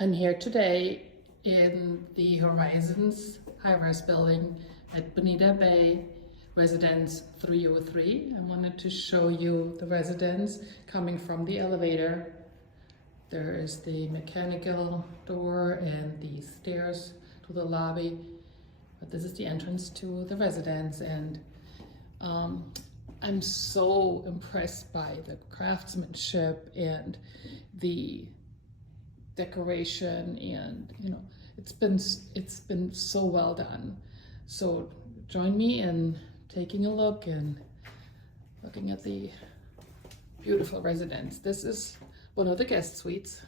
I'm here today in the Horizons high-rise building at Bonita Bay, residence 303. I wanted to show you the residence coming from the elevator. There is the mechanical door and the stairs to the lobby, but this is the entrance to the residence, and I'm so impressed by the craftsmanship and the decoration, and it's been so well done. So join me in taking a look and looking at the beautiful residence. This is one of the guest suites,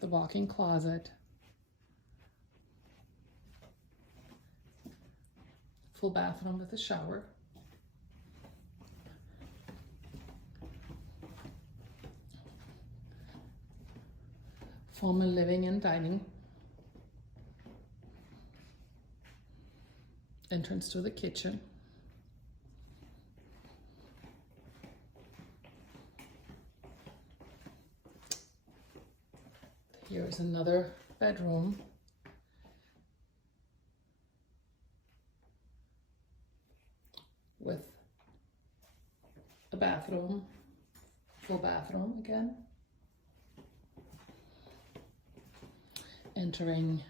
the walk-in closet, full bathroom with a shower, formal living and dining, entrance to the kitchen, here is another bedroom with a bathroom, full bathroom again. Entering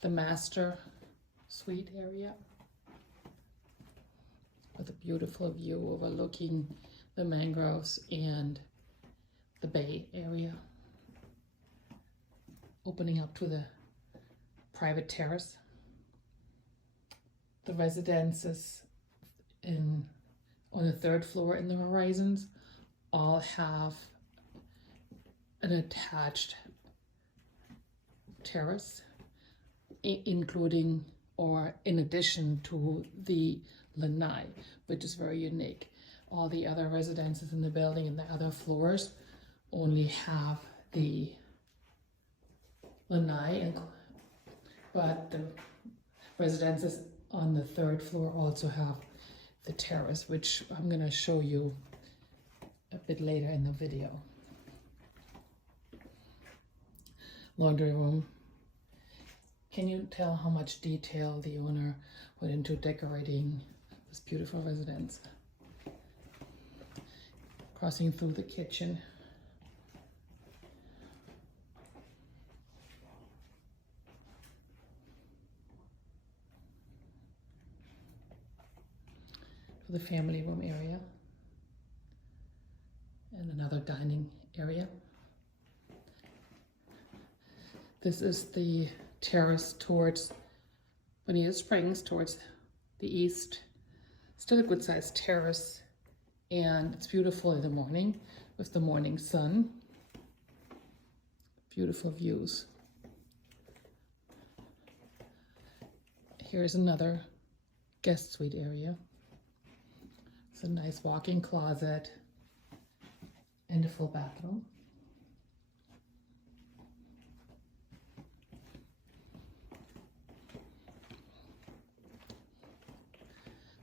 the master suite area with a beautiful view overlooking the mangroves and the bay area, opening up to the private terrace. The residences on the third floor in the Horizons all have an attached terrace, including or in addition to the lanai, which is very unique. All the other residences in the building and the other floors only have the lanai, but the residences on the third floor also have the terrace, which I'm going to show you a bit later in the video. Laundry room. Can you tell how much detail the owner went into decorating this beautiful residence? Crossing through the kitchen. To the family room area. And another dining area. This is the terrace towards Bonita Springs, towards the east. Still a good sized terrace, and it's beautiful in the morning with the morning sun. Beautiful views. Here's another guest suite area. It's a nice walk-in closet and a full bathroom.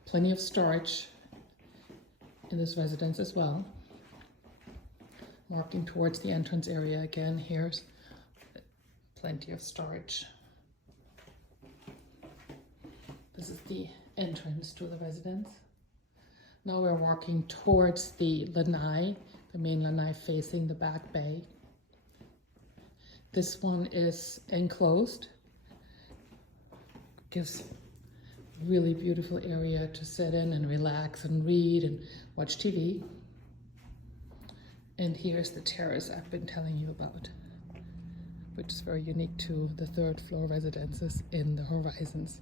Plenty of storage in this residence as well. Walking towards the entrance area again, here's plenty of storage. This is the entrance to the residence. Now we're walking towards the lanai, the main lanai facing the back bay. This one is enclosed. Gives really beautiful area to sit in and relax and read and watch TV. And here's the terrace I've been telling you about, which is very unique to the third floor residences in the Horizons.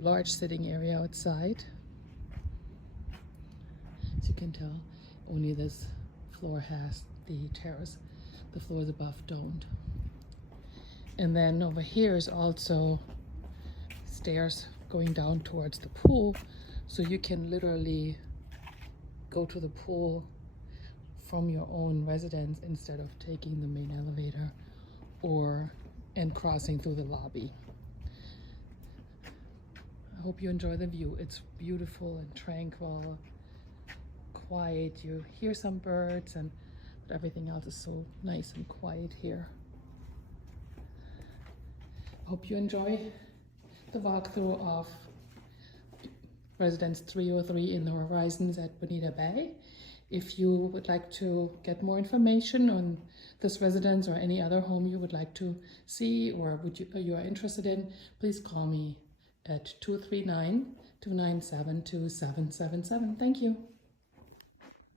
Large sitting area outside. As you can tell, only this floor has the terrace. The floors above don't. And then over here is also stairs going down towards the pool, so you can literally go to the pool from your own residence instead of taking the main elevator and crossing through the lobby. I hope you enjoy the view. It's beautiful and tranquil, quiet. You hear some birds, and but everything else is so nice and quiet here. Hope you enjoy the walkthrough of Residence 303 in the Horizons at Bonita Bay. If you would like to get more information on this residence or any other home you would like to see or you are interested in, please call me at 239-297-2777. Thank you.